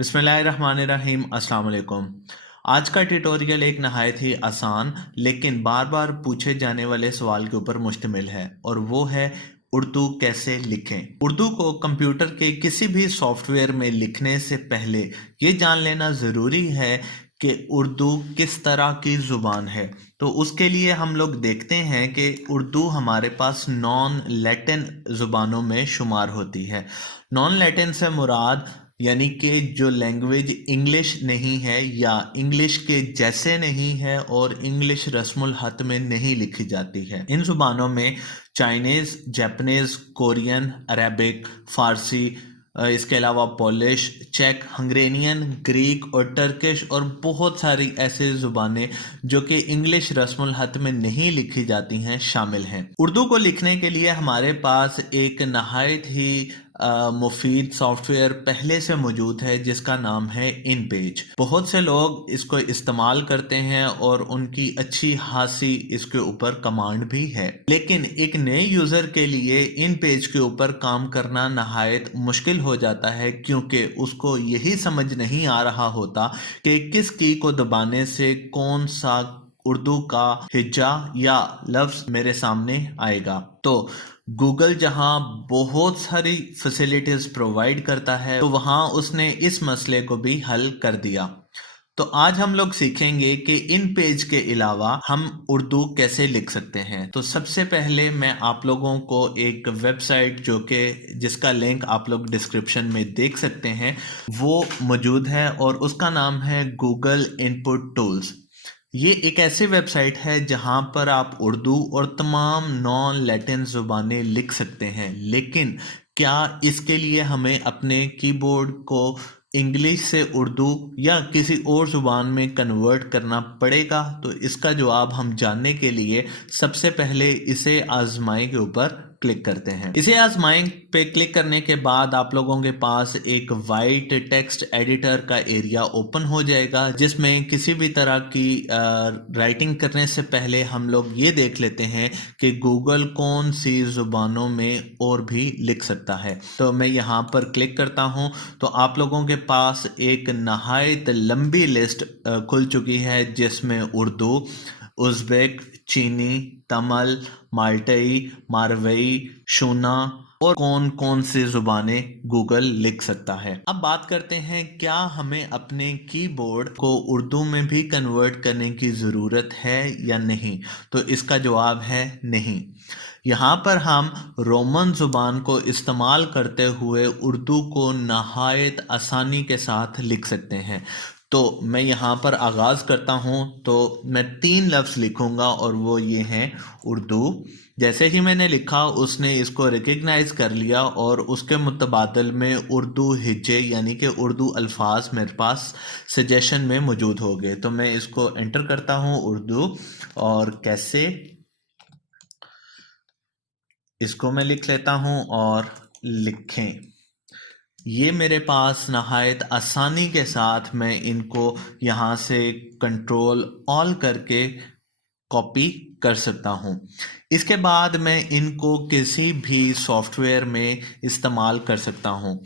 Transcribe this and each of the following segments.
بسم اللہ الرحمن الرحیم۔ السلام علیکم۔ آج کا ٹیوٹوریل ایک نہایت ہی آسان لیکن بار بار پوچھے جانے والے سوال کے اوپر مشتمل ہے، اور وہ ہے اردو کیسے لکھیں۔ اردو کو کمپیوٹر کے کسی بھی سافٹ ویئر میں لکھنے سے پہلے یہ جان لینا ضروری ہے کہ اردو کس طرح کی زبان ہے۔ تو اس کے لیے ہم لوگ دیکھتے ہیں کہ اردو ہمارے پاس نان لیٹن زبانوں میں شمار ہوتی ہے۔ نان لیٹن سے مراد یعنی کہ جو لینگویج انگلش نہیں ہے یا انگلش کے جیسے نہیں ہے اور انگلش رسم الخط میں نہیں لکھی جاتی ہے۔ ان زبانوں میں چائنیز، جاپنیز، کورین، عربک، فارسی، اس کے علاوہ پولش، چیک، ہنگرینین، گریک اور ٹرکش اور بہت ساری ایسے زبانیں جو کہ انگلش رسم الخط میں نہیں لکھی جاتی ہیں شامل ہیں۔ اردو کو لکھنے کے لیے ہمارے پاس ایک نہایت ہی مفید سافٹ ویئر پہلے سے موجود ہے جس کا نام ہے ان پیج۔ بہت سے لوگ اس کو استعمال کرتے ہیں اور ان کی اچھی خاصی اس کے اوپر کمانڈ بھی ہے، لیکن ایک نئے یوزر کے لیے ان پیج کے اوپر کام کرنا نہایت مشکل ہو جاتا ہے، کیونکہ اس کو یہی سمجھ نہیں آ رہا ہوتا کہ کس کی کو دبانے سے کون سا اردو کا ہجا یا لفظ میرے سامنے آئے گا۔ تو گوگل جہاں بہت ساری فیسلٹیز پرووائڈ کرتا ہے، تو وہاں اس نے اس مسئلے کو بھی حل کر دیا۔ تو آج ہم لوگ سیکھیں گے کہ ان پیج کے علاوہ ہم اردو کیسے لکھ سکتے ہیں۔ تو سب سے پہلے میں آپ لوگوں کو ایک ویب سائٹ جس کا لنک آپ لوگ ڈسکرپشن میں دیکھ سکتے ہیں وہ موجود ہے، اور اس کا نام ہے گوگل ان پٹ ٹولز۔ یہ ایک ایسی ویب سائٹ ہے جہاں پر آپ اردو اور تمام نان لیٹن زبانیں لکھ سکتے ہیں، لیکن کیا اس کے لیے ہمیں اپنے کی بورڈ کو انگلش سے اردو یا کسی اور زبان میں کنورٹ کرنا پڑے گا؟ تو اس کا جواب ہم جاننے کے لیے سب سے پہلے اسے آزمائیں کے اوپر کلک کرتے ہیں۔ اسے آزمائیں پہ کلک کرنے کے بعد آپ لوگوں کے پاس ایک وائٹ ٹیکسٹ ایڈیٹر کا ایریا اوپن ہو جائے گا، جس میں کسی بھی طرح کی رائٹنگ کرنے سے پہلے ہم لوگ یہ دیکھ لیتے ہیں کہ گوگل کون سی زبانوں میں اور بھی لکھ سکتا ہے۔ تو میں یہاں پر کلک کرتا ہوں تو آپ لوگوں کے پاس ایک نہایت لمبی لسٹ کھل چکی ہے، جس میں اردو، ازبک، چینی، تمل، مالٹئی، ماروئی، شونا اور کون سی زبانیں گوگل لکھ سکتا ہے۔ اب بات کرتے ہیں کیا ہمیں اپنے کی بورڈ کو اردو میں بھی کنورٹ کرنے کی ضرورت ہے یا نہیں؟ تو اس کا جواب ہے نہیں۔ یہاں پر ہم رومن زبان کو استعمال کرتے ہوئے اردو کو نہایت آسانی کے ساتھ لکھ سکتے ہیں۔ تو میں یہاں پر آغاز کرتا ہوں تو میں 3 لفظ لکھوں گا، اور وہ یہ ہیں اردو۔ جیسے ہی میں نے لکھا اس نے اس کو ریکگنائز کر لیا، اور اس کے متبادل میں اردو ہجے یعنی کہ اردو الفاظ میرے پاس سجیشن میں موجود ہو گئے۔ تو میں اس کو انٹر کرتا ہوں اردو، اور کیسے اس کو میں لکھ لیتا ہوں اور لکھیں۔ یہ میرے پاس نہایت آسانی کے ساتھ میں ان کو یہاں سے کنٹرول آل کر کے کاپی کر سکتا ہوں۔ اس کے بعد میں ان کو کسی بھی سافٹ ویئر میں استعمال کر سکتا ہوں۔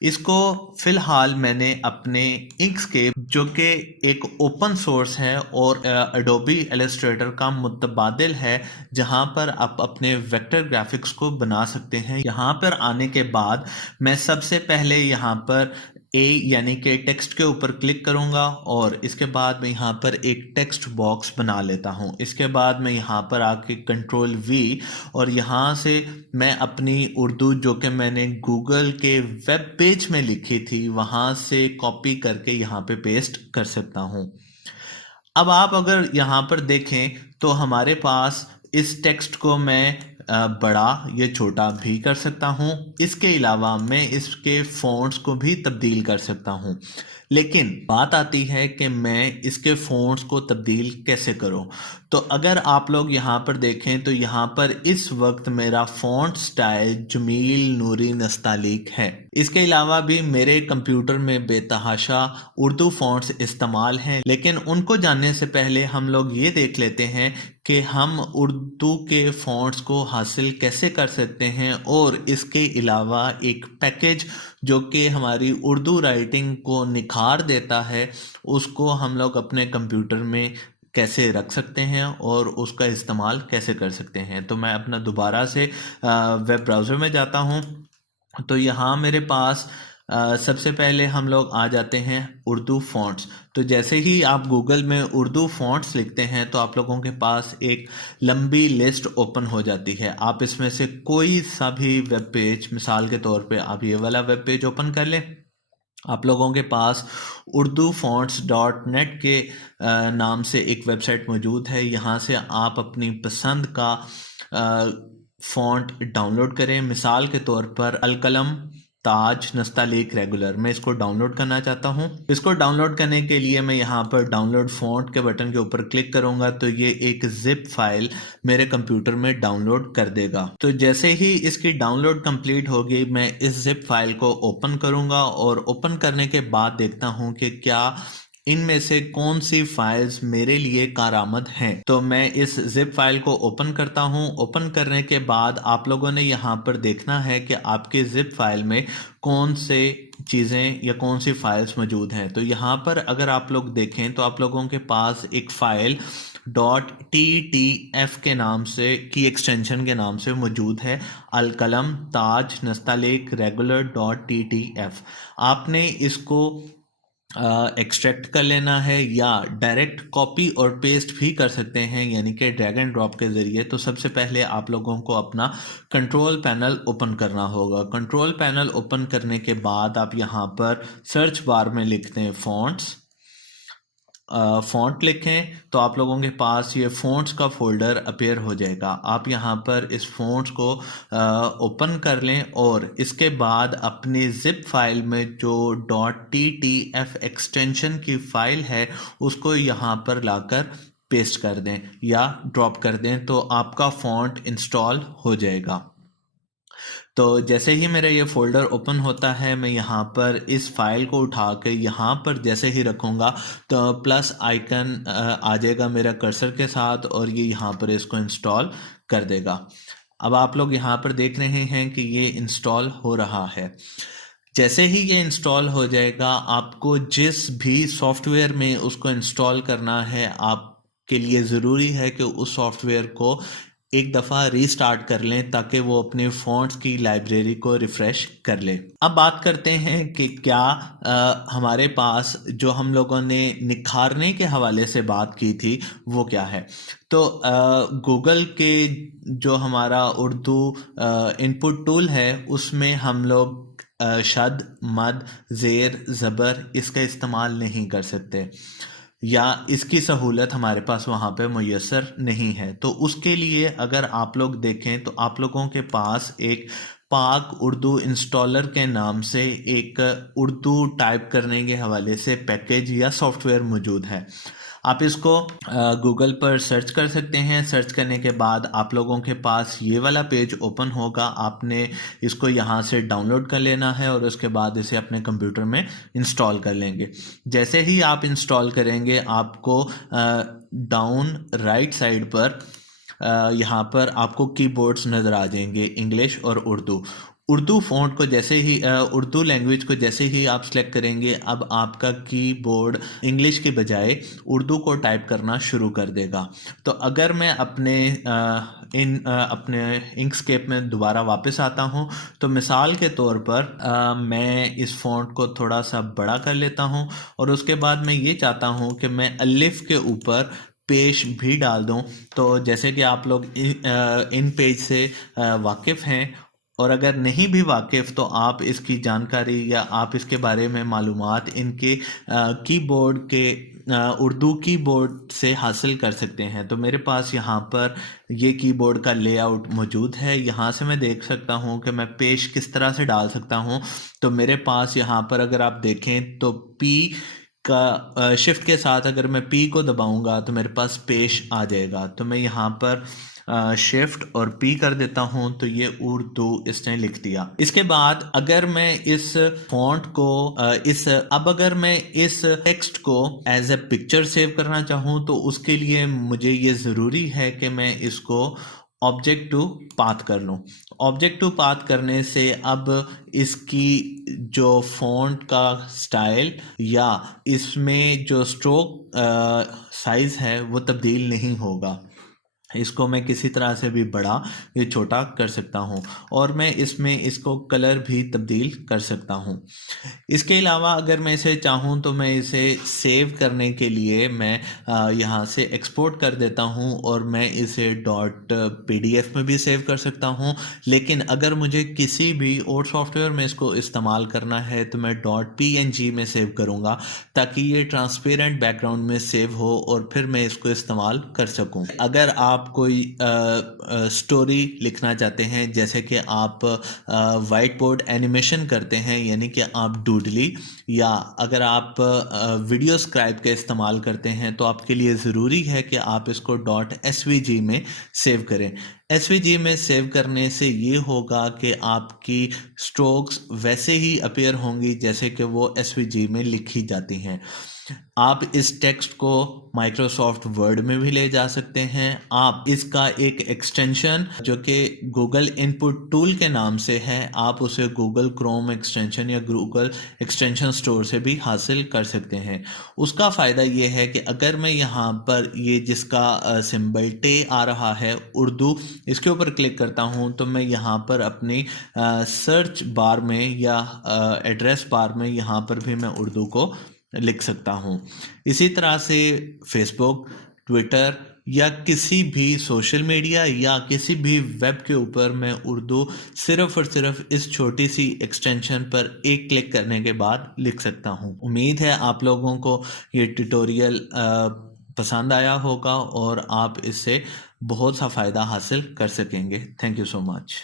اس کو فی الحال میں نے اپنے انکسکیپ جو کہ ایک اوپن سورس ہے اور ایڈوبی ایلسٹریٹر کا متبادل ہے، جہاں پر آپ اپنے ویکٹر گرافکس کو بنا سکتے ہیں۔ یہاں پر آنے کے بعد میں سب سے پہلے یہاں پر یعنی کہ ٹیکسٹ کے اوپر کلک کروں گا، اور اس کے بعد میں یہاں پر ایک ٹیکسٹ باکس بنا لیتا ہوں۔ اس کے بعد میں یہاں پر آ کے کنٹرول وی، اور یہاں سے میں اپنی اردو جو کہ میں نے گوگل کے ویب پیج میں لکھی تھی وہاں سے کاپی کر کے یہاں پہ پیسٹ کر سکتا ہوں۔ اب آپ اگر یہاں پر دیکھیں تو ہمارے پاس اس ٹیکسٹ کو میں بڑا یا چھوٹا بھی کر سکتا ہوں۔ اس کے علاوہ میں اس کے فونٹس کو بھی تبدیل کر سکتا ہوں، لیکن بات آتی ہے کہ میں اس کے فونٹس کو تبدیل کیسے کروں۔ تو اگر آپ لوگ یہاں پر دیکھیں تو یہاں پر اس وقت میرا فونٹ سٹائل جمیل نوری نستعلیق ہے۔ اس کے علاوہ بھی میرے کمپیوٹر میں بے تحاشا اردو فونٹس استعمال ہیں، لیکن ان کو جاننے سے پہلے ہم لوگ یہ دیکھ لیتے ہیں کہ ہم اردو کے فونٹس کو حاصل کیسے کر سکتے ہیں، اور اس کے علاوہ ایک پیکیج جو کہ ہماری اردو رائٹنگ کو نکھار دیتا ہے، اس کو ہم لوگ اپنے کمپیوٹر میں کیسے رکھ سکتے ہیں اور اس کا استعمال کیسے کر سکتے ہیں۔ تو میں اپنا دوبارہ سے ویب براؤزر میں جاتا ہوں، تو یہاں میرے پاس سب سے پہلے ہم لوگ آ جاتے ہیں اردو فونٹس۔ تو جیسے ہی آپ گوگل میں اردو فونٹس لکھتے ہیں تو آپ لوگوں کے پاس ایک لمبی لسٹ اوپن ہو جاتی ہے۔ آپ اس میں سے کوئی سا بھی ویب پیج، مثال کے طور پہ آپ یہ والا ویب پیج اوپن کر لیں، آپ لوگوں کے پاس اردو فونٹس ڈاٹ نیٹ کے نام سے ایک ویب سائٹ موجود ہے۔ یہاں سے آپ اپنی پسند کا فونٹ ڈاؤن لوڈ کریں۔ مثال کے طور پر القلم تاج نستعلیق ریگولر، میں اس کو ڈاؤن لوڈ کرنا چاہتا ہوں۔ اس کو ڈاؤن لوڈ کرنے کے لیے میں یہاں پر ڈاؤن لوڈ فونٹ کے بٹن کے اوپر کلک کروں گا تو یہ ایک زپ فائل میرے کمپیوٹر میں ڈاؤن لوڈ کر دے گا۔ تو جیسے ہی اس کی ڈاؤن لوڈ کمپلیٹ ہوگی، میں اس زپ فائل کو اوپن کروں گا، اور اوپن کرنے کے بعد دیکھتا ہوں کہ کیا ان میں سے کون سی فائلز میرے لیے کارآمد ہیں۔ تو میں اس زپ فائل کو اوپن کرتا ہوں۔ اوپن کرنے کے بعد آپ لوگوں نے یہاں پر دیکھنا ہے کہ آپ کے زپ فائل میں کون سے چیزیں یا کون سی فائلز موجود ہیں۔ تو یہاں پر اگر آپ لوگ دیکھیں تو آپ لوگوں کے پاس ایک فائل .ttf کے نام سے کی ایکسٹینشن کے نام سے موجود ہے، القلم تاج نستعلیق ریگولر .ttf۔ آپ نے اس کو ایکسٹریکٹ کر لینا ہے، یا ڈائریکٹ کاپی اور پیسٹ بھی کر سکتے ہیں، یعنی کہ ڈریگ اینڈ ڈراپ کے ذریعے۔ تو سب سے پہلے آپ لوگوں کو اپنا کنٹرول پینل اوپن کرنا ہوگا۔ کنٹرول پینل اوپن کرنے کے بعد آپ یہاں پر سرچ بار میں لکھتے ہیں فونٹس، فونٹ لکھیں تو آپ لوگوں کے پاس یہ فونٹس کا فولڈر اپیئر ہو جائے گا۔ آپ یہاں پر اس فونٹس کو اوپن کر لیں، اور اس کے بعد اپنی زپ فائل میں جو .ttf ایکسٹینشن کی فائل ہے اس کو یہاں پر لا کر پیسٹ کر دیں یا ڈراپ کر دیں، تو آپ کا فونٹ انسٹال ہو جائے گا۔ تو جیسے ہی میرا یہ فولڈر اوپن ہوتا ہے، میں یہاں پر اس فائل کو اٹھا کے یہاں پر جیسے ہی رکھوں گا تو پلس آئیکن آ جائے گا میرا کرسر کے ساتھ، اور یہ یہاں پر اس کو انسٹال کر دے گا۔ اب آپ لوگ یہاں پر دیکھ رہے ہیں کہ یہ انسٹال ہو رہا ہے۔ جیسے ہی یہ انسٹال ہو جائے گا، آپ کو جس بھی سافٹ ویئر میں اس کو انسٹال کرنا ہے، آپ کے لیے ضروری ہے کہ اس سافٹ ویئر کو ایک دفعہ ری سٹارٹ کر لیں تاکہ وہ اپنے فونٹس کی لائبریری کو ریفریش کر لے۔ اب بات کرتے ہیں کہ کیا ہمارے پاس جو ہم لوگوں نے نکھارنے کے حوالے سے بات کی تھی وہ کیا ہے۔ تو گوگل کے جو ہمارا اردو ان پٹ ٹول ہے، اس میں ہم لوگ شد، مد، زیر، زبر اس کا استعمال نہیں کر سکتے، یا اس کی سہولت ہمارے پاس وہاں پہ میسر نہیں ہے۔ تو اس کے لیے اگر آپ لوگ دیکھیں تو آپ لوگوں کے پاس ایک پاک اردو انسٹالر کے نام سے ایک اردو ٹائپ کرنے کے حوالے سے پیکیج یا سافٹ ویئر موجود ہے۔ آپ اس کو گوگل پر سرچ کر سکتے ہیں۔ سرچ کرنے کے بعد آپ لوگوں کے پاس یہ والا پیج اوپن ہوگا۔ آپ نے اس کو یہاں سے ڈاؤن لوڈ کر لینا ہے، اور اس کے بعد اسے اپنے کمپیوٹر میں انسٹال کر لیں گے۔ جیسے ہی آپ انسٹال کریں گے، آپ کو ڈاؤن رائٹ سائڈ پر یہاں پر آپ کو کی بورڈز نظر آ جائیں گے، انگلش اور اردو۔ اردو فونٹ کو جیسے ہی اردو لینگویج کو جیسے ہی آپ سلیکٹ کریں گے، اب آپ کا کی بورڈ انگلش کے بجائے اردو کو ٹائپ کرنا شروع کر دے گا۔ تو اگر میں اپنے انکسکیپ میں دوبارہ واپس آتا ہوں، تو مثال کے طور پر میں اس فونٹ کو تھوڑا سا بڑا کر لیتا ہوں، اور اس کے بعد میں یہ چاہتا ہوں کہ میں الف کے اوپر پیش بھی ڈال دوں۔ تو جیسے کہ آپ لوگ ان پیج سے واقف ہیں، اور اگر نہیں بھی واقف تو آپ اس کی جانکاری یا آپ اس کے بارے میں معلومات ان کے کی بورڈ کے اردو کی بورڈ سے حاصل کر سکتے ہیں۔ تو میرے پاس یہاں پر یہ کی بورڈ کا لے آؤٹ موجود ہے۔ یہاں سے میں دیکھ سکتا ہوں کہ میں پیش کس طرح سے ڈال سکتا ہوں۔ تو میرے پاس یہاں پر اگر آپ دیکھیں تو پی کا شفٹ کے ساتھ اگر میں پی کو دباؤں گا تو میرے پاس پیش آ جائے گا۔ تو میں یہاں پر شفٹ اور پی کر دیتا ہوں تو یہ اردو اس نے لکھ دیا۔ اس کے بعد اگر میں اس فونٹ کو اگر میں اس ٹیکسٹ کو ایز اے پکچر سیو کرنا چاہوں تو اس کے لیے مجھے یہ ضروری ہے کہ میں اس کو آبجیکٹ ٹو پاتھ کر لوں۔ آبجیکٹ ٹو پاتھ کرنے سے اب اس کی جو فونٹ کا سٹائل یا اس میں جو اسٹروک سائز ہے وہ تبدیل نہیں ہوگا۔ اس کو میں کسی طرح سے بھی بڑا یا چھوٹا کر سکتا ہوں، اور میں اس میں اس کو کلر بھی تبدیل کر سکتا ہوں۔ اس کے علاوہ اگر میں اسے چاہوں تو میں اسے سیو کرنے کے لیے میں یہاں سے ایکسپورٹ کر دیتا ہوں اور میں اسے .pdf میں بھی سیو کر سکتا ہوں، لیکن اگر مجھے کسی بھی اور سافٹ ویئر میں اس کو استعمال کرنا ہے تو میں .png میں سیو کروں گا تاکہ یہ ٹرانسپیرنٹ بیک گراؤنڈ میں سیو ہو اور پھر میں اس کو استعمال کر سکوں۔ اگر آپ کوئی سٹوری لکھنا چاہتے ہیں، جیسے کہ آپ وائٹ بورڈ اینیمیشن کرتے ہیں یعنی کہ آپ ڈوڈلی، یا اگر آپ ویڈیو اسکرائب کا استعمال کرتے ہیں تو آپ کے لیے ضروری ہے کہ آپ اس کو .svg میں سیو کریں۔ SVG میں سیو کرنے سے یہ ہوگا کہ آپ کی سٹروکس ویسے ہی اپیئر ہوں گی جیسے کہ وہ SVG میں لکھی جاتی ہیں۔ آپ اس ٹیکسٹ کو مائکروسافٹ ورڈ میں بھی لے جا سکتے ہیں۔ آپ اس کا ایک ایکسٹینشن جو کہ گوگل ان پٹ ٹول کے نام سے ہے، آپ اسے گوگل کروم ایکسٹینشن یا گوگل ایکسٹینشن سٹور سے بھی حاصل کر سکتے ہیں۔ اس کا فائدہ یہ ہے کہ اگر میں یہاں پر یہ جس کا سمبل ٹے آ رہا ہے اردو، اس کے اوپر کلک کرتا ہوں تو میں یہاں پر اپنی سرچ بار میں یا ایڈریس بار میں یہاں پر بھی میں اردو کو لکھ سکتا ہوں۔ اسی طرح سے فیس بک، ٹویٹر یا کسی بھی سوشل میڈیا یا کسی بھی ویب کے اوپر میں اردو صرف اور صرف اس چھوٹی سی ایکسٹینشن پر ایک کلک کرنے کے بعد لکھ سکتا ہوں۔ امید ہے آپ لوگوں کو یہ ٹیوٹوریل پسند آیا ہوگا اور آپ اس سے بہت سا فائدہ حاصل کر سکیں گے۔ Thank you so much.